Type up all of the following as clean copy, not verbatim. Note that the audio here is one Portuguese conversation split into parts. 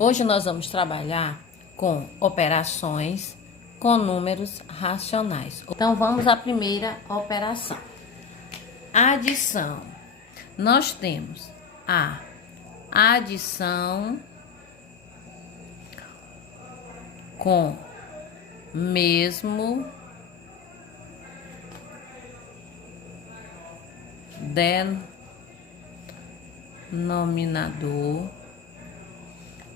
Hoje nós vamos trabalhar com operações com números racionais. Então vamos à primeira operação. Adição. Nós temos a adição com mesmo denominador.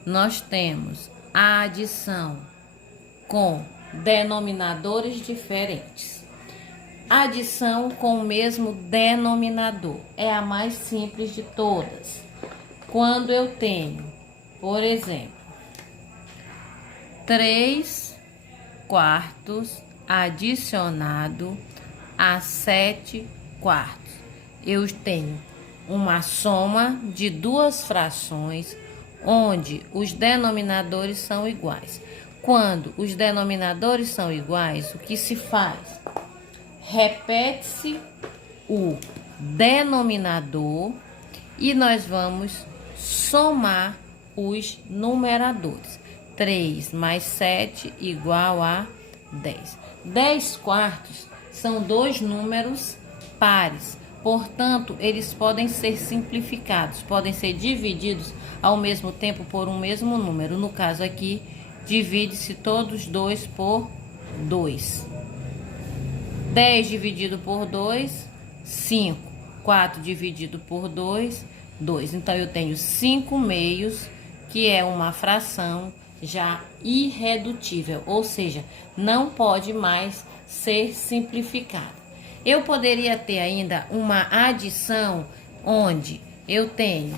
Nós temos a adição com denominadores diferentes. Adição com o mesmo denominador é a mais simples de todas. Quando eu tenho, por exemplo, 3/4 adicionado a 7/4, eu tenho uma soma de duas frações onde os denominadores são iguais. Quando os denominadores são iguais, o que se faz? Repete-se o denominador e nós vamos somar os numeradores. 3 mais 7 igual a 10. 10/4 são dois números pares. Portanto, eles podem ser simplificados, podem ser divididos ao mesmo tempo por um mesmo número. No caso aqui, divide-se todos dois por 2. 10 dividido por 2, 5. 4 dividido por 2, 2. Então, eu tenho 5/2, que é uma fração já irredutível, ou seja, não pode mais ser simplificada. Eu poderia ter ainda uma adição onde eu tenho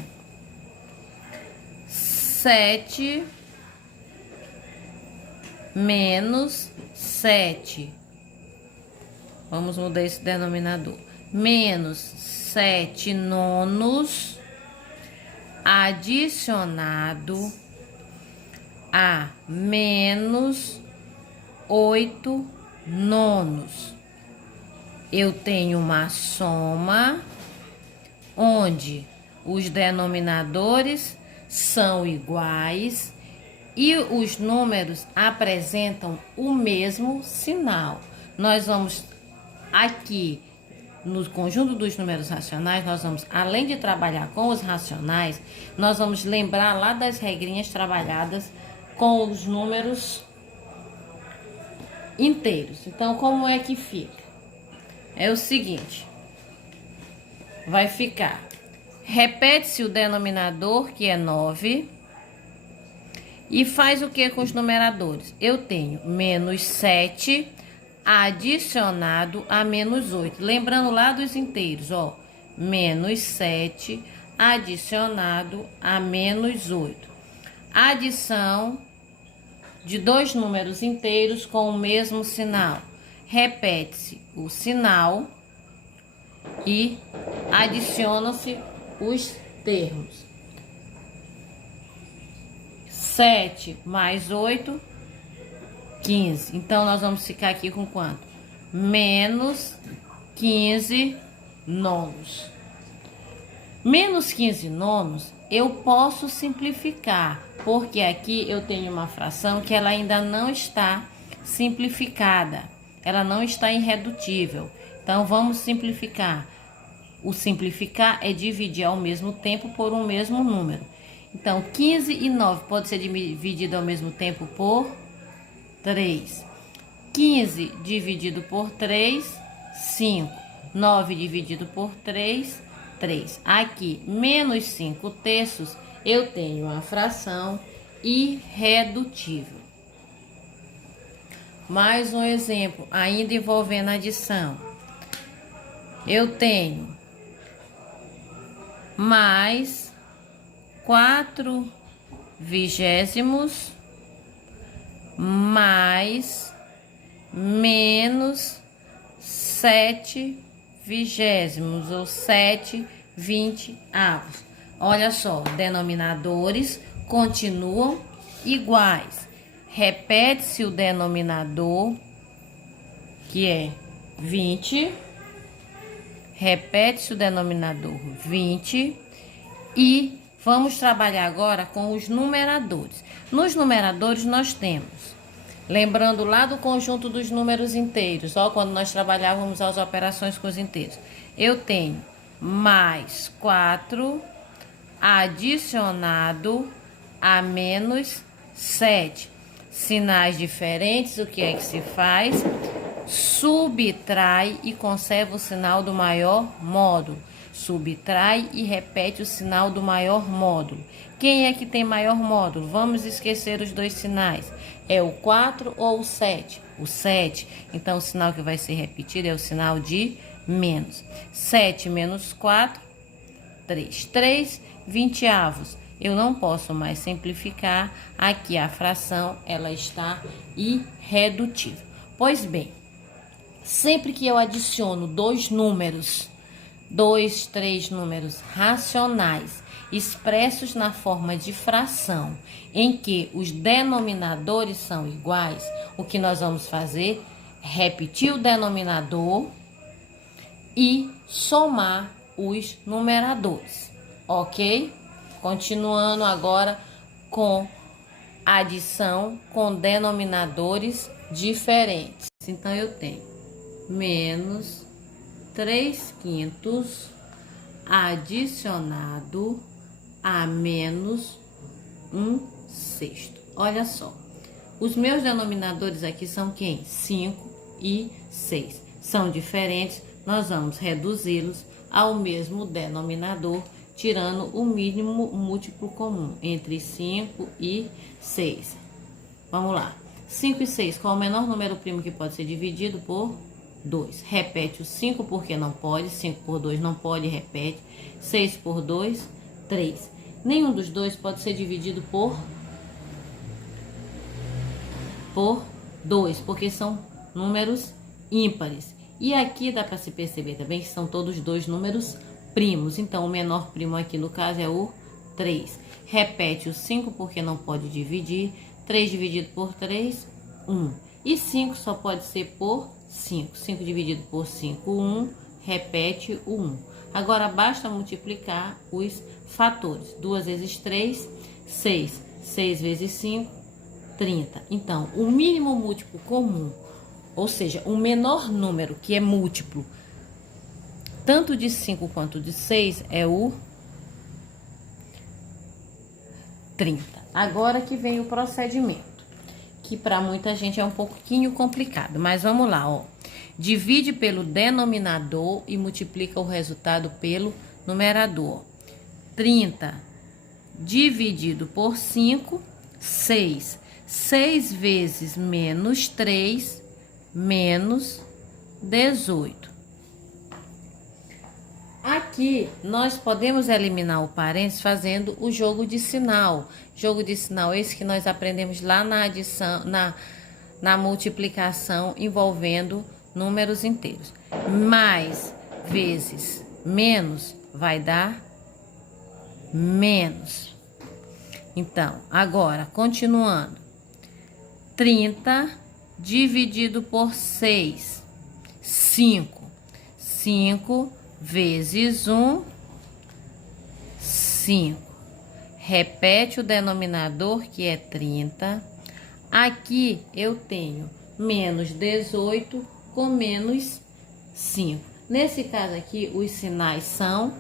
7 menos 7. Vamos mudar esse denominador. Menos 7 nonos adicionado a menos 8 nonos. Eu tenho uma soma onde os denominadores são iguais e os números apresentam o mesmo sinal. Nós vamos aqui no conjunto dos números racionais, nós vamos, além de trabalhar com os racionais, nós vamos lembrar lá das regrinhas trabalhadas com os números inteiros. Então, como é que fica? É o seguinte, vai ficar, repete-se o denominador, que é 9, e faz o que com os numeradores? Eu tenho menos 7 adicionado a menos 8. Lembrando lá dos inteiros, ó, menos 7 adicionado a menos 8. Adição de dois números inteiros com o mesmo sinal. Repete-se o sinal e adicionam-se os termos. 7 mais 8, 15. Então, nós vamos ficar aqui com quanto? Menos 15 nonos. Menos 15 nonos, eu posso simplificar, porque aqui eu tenho uma fração que ela ainda não está simplificada. Ela não está irredutível. Então, vamos simplificar. O simplificar é dividir ao mesmo tempo por um mesmo número. Então, 15 e 9 pode ser dividido ao mesmo tempo por 3. 15 dividido por 3, 5. 9 dividido por 3, 3. Aqui, menos 5 terços, eu tenho a fração irredutível. Mais um exemplo, ainda envolvendo adição. Eu tenho mais 4/20 mais menos 7/20 ou 7/20. Olha só, denominadores continuam iguais. Repete-se o denominador, que é 20. Repete-se o denominador 20 e Vamos trabalhar agora com os numeradores. Nos numeradores nós temos, lembrando lá do conjunto dos números inteiros, ó, quando nós trabalhávamos as operações com os inteiros. Eu tenho mais 4 adicionado a menos 7. Sinais diferentes, o que é que se faz? Subtrai e conserva o sinal do maior módulo. Subtrai e repete o sinal do maior módulo. Quem é que tem maior módulo? Vamos esquecer os dois sinais. É o 4 ou o 7? O 7. Então, o sinal que vai ser repetido é o sinal de menos. 7 menos 4, 3. 3 vinteavos. Eu não posso mais simplificar. Aqui a fração, ela está irredutível. Pois bem, sempre que eu adiciono dois números, 2, 3 números racionais, expressos na forma de fração, em que os denominadores são iguais, o que nós vamos fazer? Repetir o denominador e somar os numeradores, ok? Continuando agora com adição com denominadores diferentes. Então, eu tenho menos 3/5 adicionado a menos 1/6. Olha só, os meus denominadores aqui são quem? 5 e 6. São diferentes, nós vamos reduzi-los ao mesmo denominador, tirando o mínimo múltiplo comum entre 5 e 6. Vamos lá. 5 e 6, qual é o menor número primo que pode ser dividido por 2? Repete o 5 porque não pode, 5 por 2 não pode, repete. 6 por 2, 3. Nenhum dos dois pode ser dividido por 2, porque são números ímpares. E aqui dá para se perceber também que são todos dois números primos. Então, o menor primo aqui no caso é o 3. Repete o 5 porque não pode dividir. 3 dividido por 3, 1. E 5 só pode ser por 5. 5 dividido por 5, 1. Repete o 1. Agora, basta multiplicar os fatores. 2 vezes 3, 6. 6 vezes 5, 30. Então, o mínimo múltiplo comum, ou seja, o menor número que é múltiplo, tanto de 5 quanto de 6, é o 30. Agora que vem o procedimento, que para muita gente é um pouquinho complicado, mas vamos lá, ó. Divide pelo denominador e multiplica o resultado pelo numerador. 30 dividido por 5, 6. 6 vezes menos 3, menos 18. Aqui, nós podemos eliminar o parênteses fazendo o jogo de sinal. Jogo de sinal esse que nós aprendemos lá na adição, na multiplicação envolvendo números inteiros. Mais vezes menos vai dar menos. Então, agora, continuando. 30 dividido por 6, 5. 5 vezes 1, 5. Repete o denominador, que é 30. Aqui eu tenho menos 18 com menos 5. Nesse caso aqui, os sinais são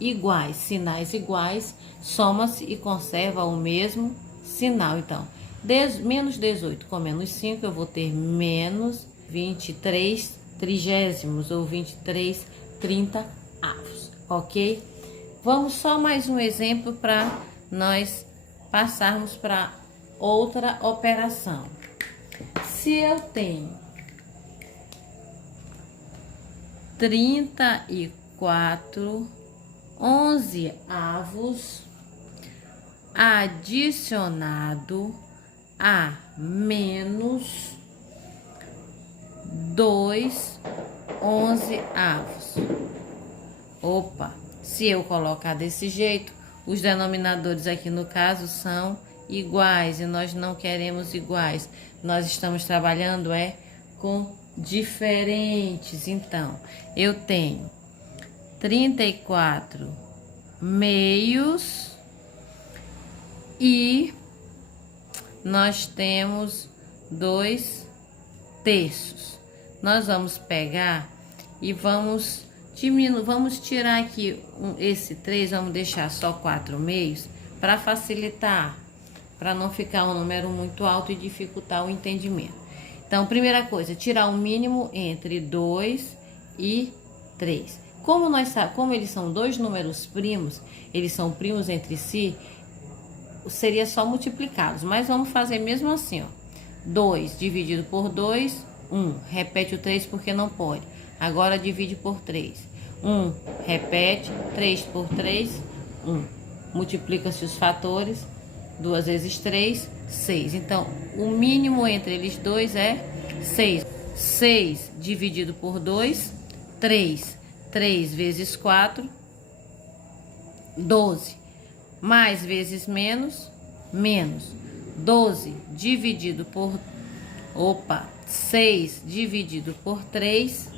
iguais. Sinais iguais, soma-se e conserva o mesmo sinal. Então, menos 18 com menos 5, eu vou ter menos 23 trigésimos ou 23 30avos, ok? Vamos só mais um exemplo para nós passarmos para outra operação. Se eu tenho 34 11avos adicionado a menos 2 11avos. Opa, se eu colocar desse jeito, os denominadores aqui no caso são iguais e nós não queremos iguais. Nós estamos trabalhando com diferentes. Então, eu tenho 34 meios E nós temos 2/3. Nós vamos pegar e vamos diminuir, vamos tirar aqui esse 3, vamos deixar só 4/2 para facilitar, para não ficar um número muito alto e dificultar o entendimento. Então, primeira coisa, tirar o mínimo entre 2 e 3. Como nós sabemos, como eles são dois números primos, eles são primos entre si, seria só multiplicá-los, mas vamos fazer mesmo assim, ó. 2 dividido por 2, 1. Repete o 3 porque não pode. Agora divide por 3. 1, repete. 3 por 3, 1. Multiplica-se os fatores. 2 vezes 3, 6. Então, o mínimo entre eles dois é 6. 6 dividido por 2, 3. 3 vezes 4, 12. Mais vezes menos, menos. 12 dividido por... 6 dividido por 3,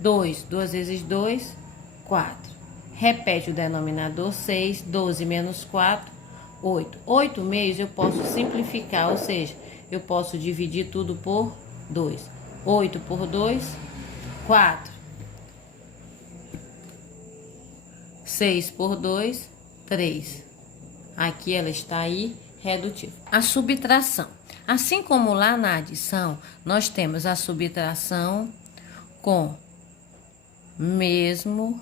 2. 2 vezes 2, 4. Repete o denominador, 6. 12 menos 4, 8. 8/2 eu posso simplificar, ou seja, eu posso dividir tudo por 2. 8 por 2, 4. 6 por 2, 3. Aqui ela está aí, redutiva. A subtração. Assim como lá na adição, nós temos a subtração com mesmo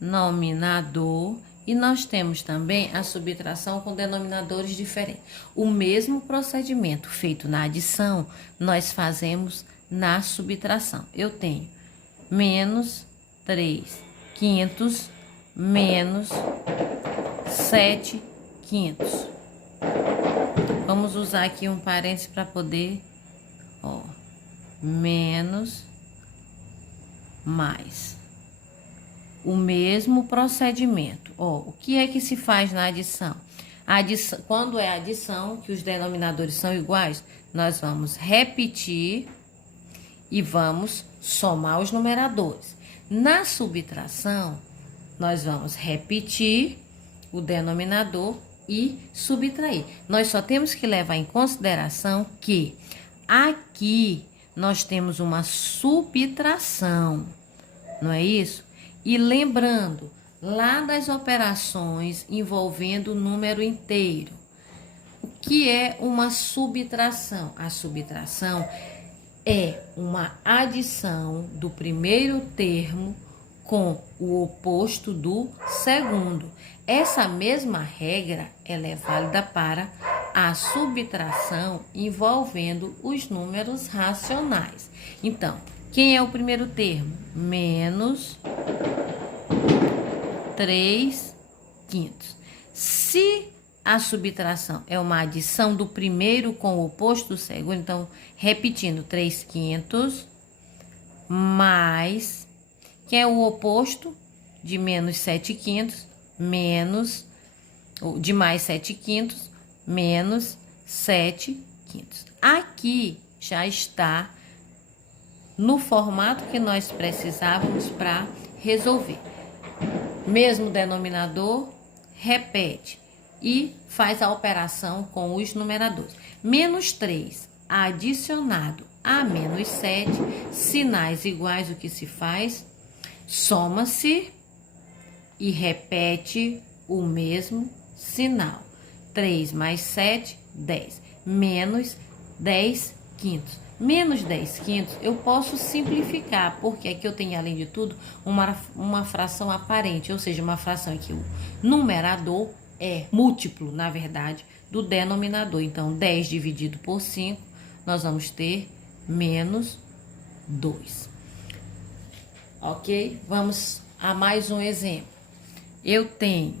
denominador e nós temos também a subtração com denominadores diferentes. O mesmo procedimento feito na adição, nós fazemos na subtração. Eu tenho menos 3/5 menos 7/5. Vamos usar aqui um parênteses para poder, ó, menos mais. O mesmo procedimento. Ó, o que é que se faz na adição? Adição, quando é adição, que os denominadores são iguais, nós vamos repetir e vamos somar os numeradores. Na subtração, nós vamos repetir o denominador e subtrair. Nós só temos que levar em consideração que aqui nós temos uma subtração, não é isso? E lembrando, lá das operações envolvendo o número inteiro, o que é uma subtração? A subtração é uma adição do primeiro termo com o oposto do segundo. Essa mesma regra ela é válida para a subtração envolvendo os números racionais. Então, quem é o primeiro termo? Menos 3/5. Se a subtração é uma adição do primeiro com o oposto do segundo, então, repetindo, 3/5 mais, que é o oposto de menos 7/5, menos, de mais 7/5, menos 7/5. Aqui já está no formato que nós precisávamos para resolver. Mesmo denominador, repete e faz a operação com os numeradores. Menos 3 adicionado a menos 7, sinais iguais, o que se faz? Soma-se e repete o mesmo sinal. 3 mais 7, 10. Menos 10/5. Menos 10/5 eu posso simplificar, porque aqui eu tenho, além de tudo, uma fração aparente, ou seja, uma fração em que o numerador é múltiplo, na verdade, do denominador. Então, 10 dividido por 5, nós vamos ter menos 2. Ok? Vamos a mais um exemplo. Eu tenho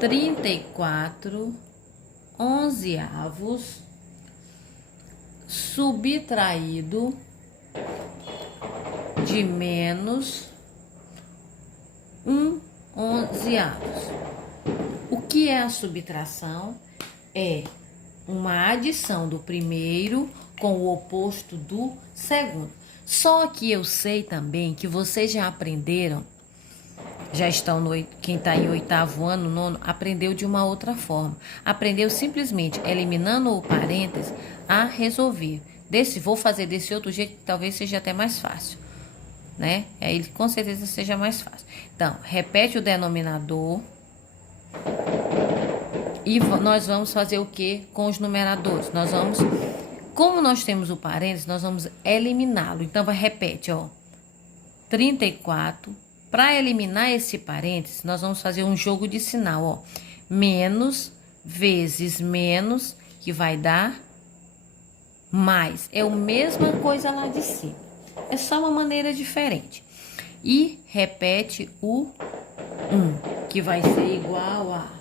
34 onzeavos subtraído de menos 1 onzeavos. O que é a subtração? É uma adição do primeiro com o oposto do segundo. Só que eu sei também que vocês já aprenderam, já estão quem está em 8º ano, 9º, aprendeu de uma outra forma. Aprendeu simplesmente eliminando o parênteses a resolver. Vou fazer desse outro jeito que talvez seja até mais fácil, né? Aí com certeza seja mais fácil. Então, repete o denominador. E nós vamos fazer o que com os numeradores? Como nós temos o parênteses, nós vamos eliminá-lo. Então, repete, ó. 34. Para eliminar esse parênteses, nós vamos fazer um jogo de sinal, ó. Menos vezes menos, que vai dar mais. É a mesma coisa lá de cima. É só uma maneira diferente. E repete o 1, que vai ser igual a...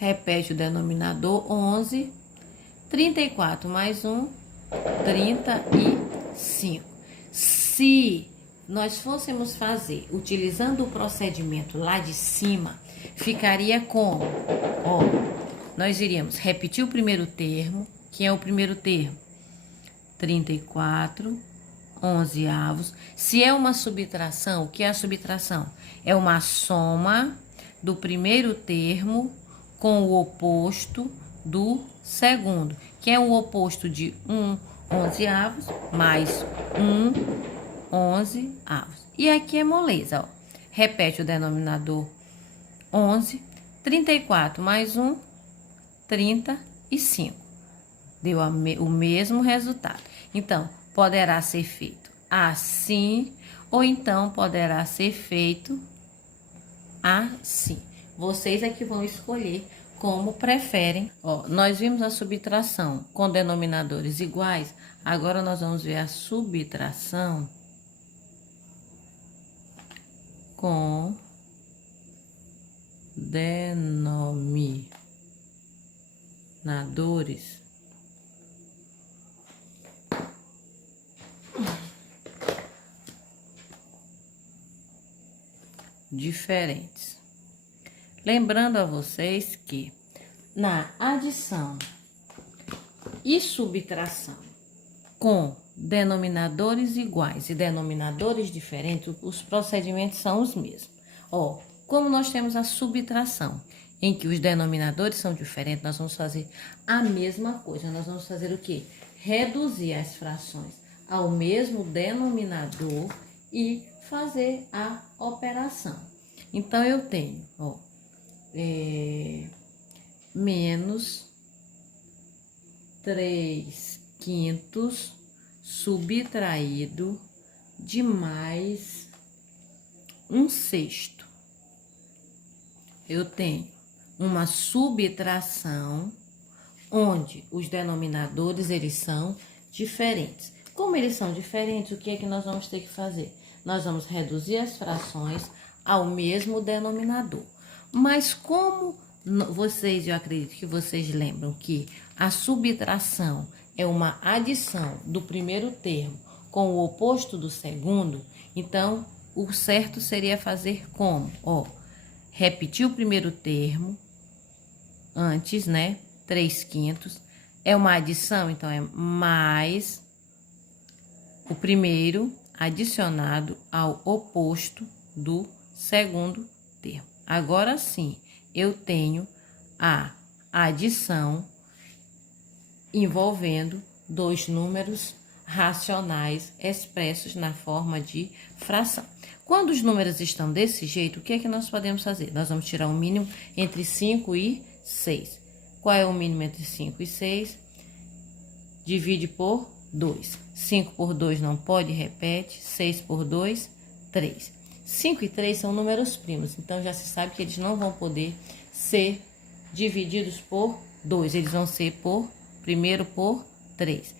Repete o denominador, 11. 34 mais 1, 35. Se nós fôssemos fazer utilizando o procedimento lá de cima, ficaria como? Ó, nós iríamos repetir o primeiro termo. Que é o primeiro termo? 34 onzeavos. Se é uma subtração, o que é a subtração? É uma soma do primeiro termo com o oposto do segundo, que é o oposto de 11avos mais 11avos. E aqui é moleza, ó. Repete o denominador, 11. 34 mais 1, 35. Deu o mesmo resultado. Então, poderá ser feito assim, ou então poderá ser feito assim. Vocês é que vão escolher como preferem. Ó, nós vimos a subtração com denominadores iguais. Agora nós vamos ver a subtração com denominadores diferentes. Lembrando a vocês que na adição e subtração com denominadores iguais e denominadores diferentes, os procedimentos são os mesmos. Ó, como nós temos a subtração, em que os denominadores são diferentes, nós vamos fazer a mesma coisa. Nós vamos fazer o quê? Reduzir as frações ao mesmo denominador e fazer a operação. Então, eu tenho, ó, menos 3/5 subtraído de mais 1/6. Eu tenho uma subtração onde os denominadores eles são diferentes. Como eles são diferentes, o que é que nós vamos ter que fazer? Nós vamos reduzir as frações ao mesmo denominador. Mas como eu acredito que vocês lembram que a subtração é uma adição do primeiro termo com o oposto do segundo, então o certo seria fazer como? Ó, repetir o primeiro termo antes, né? 3/5 é uma adição, então é mais o primeiro adicionado ao oposto do segundo termo. Agora sim, eu tenho a adição envolvendo dois números racionais expressos na forma de fração. Quando os números estão desse jeito, o que é que nós podemos fazer? Nós vamos tirar o mínimo entre 5 e 6. Qual é o mínimo entre 5 e 6? Divide por 2. 5 por 2 não pode, repete. 6 por 2, 3. 5 e 3 são números primos, então já se sabe que eles não vão poder ser divididos por 2. Eles vão ser primeiro por 3.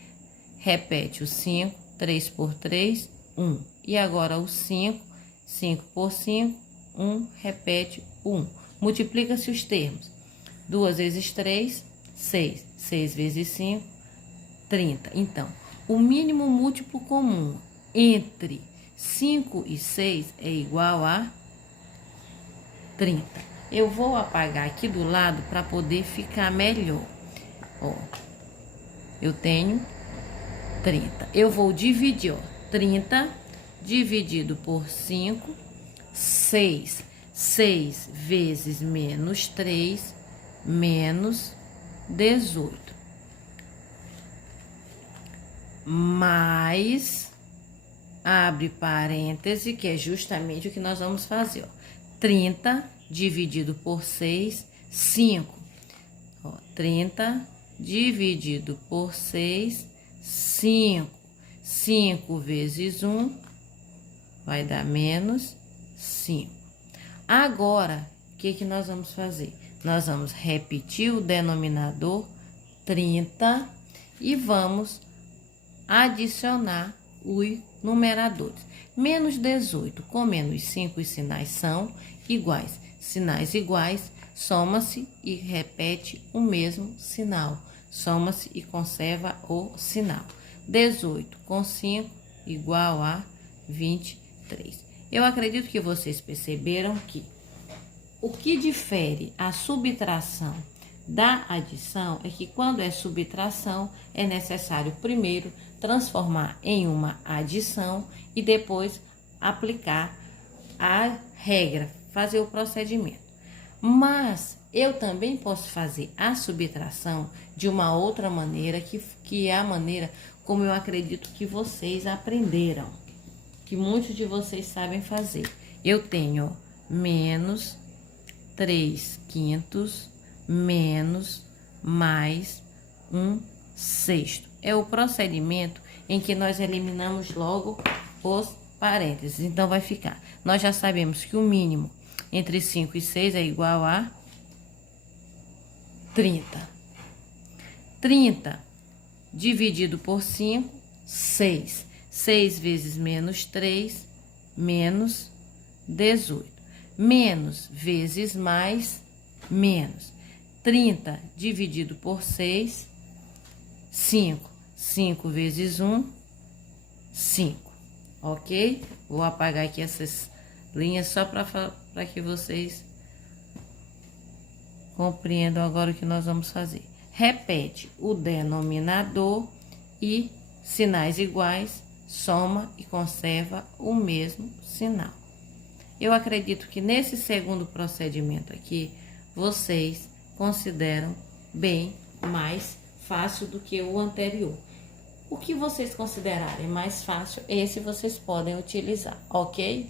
Repete o 5, 3 por 3, 1. E agora o 5, 5 por 5, 1, repete o 1. Multiplica-se os termos. 2 vezes 3, 6. 6 vezes 5, 30. Então, o mínimo múltiplo comum entre 5 e 6 é igual a 30. Eu vou apagar aqui do lado para poder ficar melhor. Ó, eu tenho 30. Eu vou dividir, ó. 30 dividido por 5, 6. 6 vezes menos 3, menos 18. Mais, abre parêntese, que é justamente o que nós vamos fazer, ó. 30 dividido por 6, 5. Ó, 30 dividido por 6, 5. 5 vezes 1 vai dar menos 5. Agora, o que nós vamos fazer? Nós vamos repetir o denominador 30 e vamos adicionar os numeradores. Menos 18 com menos 5, os sinais são iguais. Sinais iguais, soma-se e repete o mesmo sinal. Soma-se e conserva o sinal. 18 com 5 igual a 23. Eu acredito que vocês perceberam que o que difere a subtração da adição é que quando é subtração é necessário primeiro transformar em uma adição e depois aplicar a regra, fazer o procedimento. Mas eu também posso fazer a subtração de uma outra maneira, que é a maneira como eu acredito que vocês aprenderam, que muitos de vocês sabem fazer. Eu tenho menos 3/5 menos mais 1/6. É o procedimento em que nós eliminamos logo os parênteses. Então, vai ficar. Nós já sabemos que o mínimo entre 5 e 6 é igual a 30. 30 dividido por 5, 6. 6 vezes menos 3, menos 18. Menos vezes mais, menos. 30 dividido por 6, 5. 5 vezes 1, 5. Ok? Vou apagar aqui essas linhas só para que vocês compreendam agora o que nós vamos fazer. Repete o denominador e sinais iguais, soma e conserva o mesmo sinal. Eu acredito que nesse segundo procedimento aqui, vocês consideram bem mais fácil do que o anterior. O que vocês considerarem mais fácil, esse vocês podem utilizar, ok?